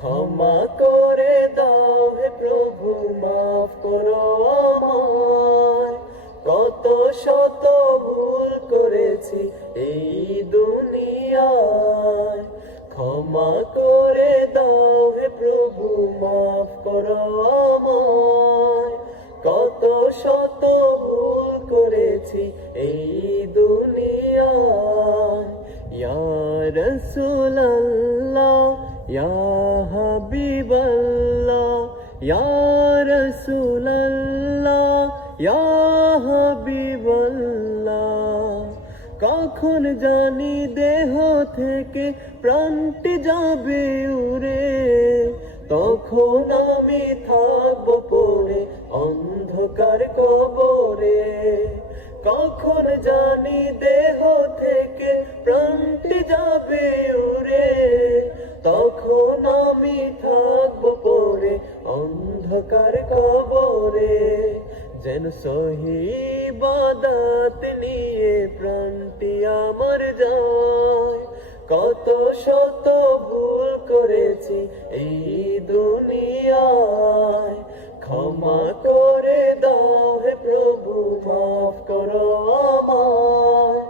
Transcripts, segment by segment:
ক্ষমা করে দাও হে প্রভু, মাফ করো আমায়। কত শত ভুল করেছি এই দুনিয়ায়। ক্ষমা করে দাও হে প্রভু, মাফ করো আমায়। কত শত ভুল করেছি এই দুনিয়ায়। ইয়া রাসূলুল্লাহ, ইয়া হাবিবাল্লাহ, ইয়া রাসূলুল্লাহ, ইয়া হাবিবাল্লাহ। কখন জানি দেহ থেকে প্রাণটি যাবে উড়ে, তখন আমি থাকবো পড়ে অন্ধকার কবরে। কখন জানি দেহ থেকে প্রাণটি যাবে উড়ে, তখন আমি থাকবো পড়ে অন্ধকার কবরে। যেন সহি ইবাদত নিয়ে প্রাণটি আমার যায়। কত শত ভুল করেছি এই দুনিয়ায়। ক্ষমা করে দাও হে প্রভু, মাফ করো আমায়।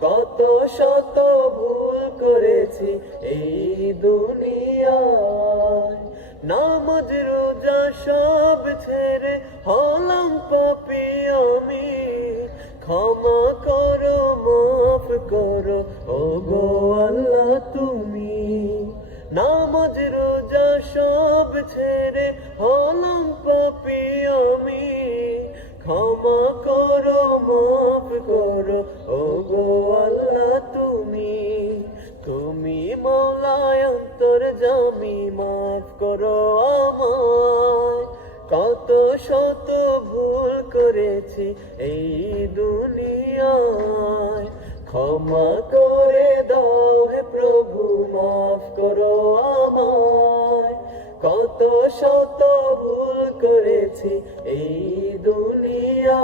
কত শত ভুল করেছি এই দুনিয়ায়। নামাজ রোজা সব ছেড়ে হলাম পাপী আমি। ক্ষমা করো, মাফ করো ওগো আল্লাহ তুমি। নামাজ রোজা সব ছেড়ে হলাম পাপী আমি। ক্ষমা করো, মাফ করো ওগো আল্লাহ তুমি। তুমি মওলায় অন্তর্যামী, মাফ করো আমায়। কত শত ভুল করেছি এই দুনিয়ায়। ক্ষমা করে দাও হে প্রভু, মাফ করো আমায়। কত শত ভুল করেছি এই দুনিয়ায়।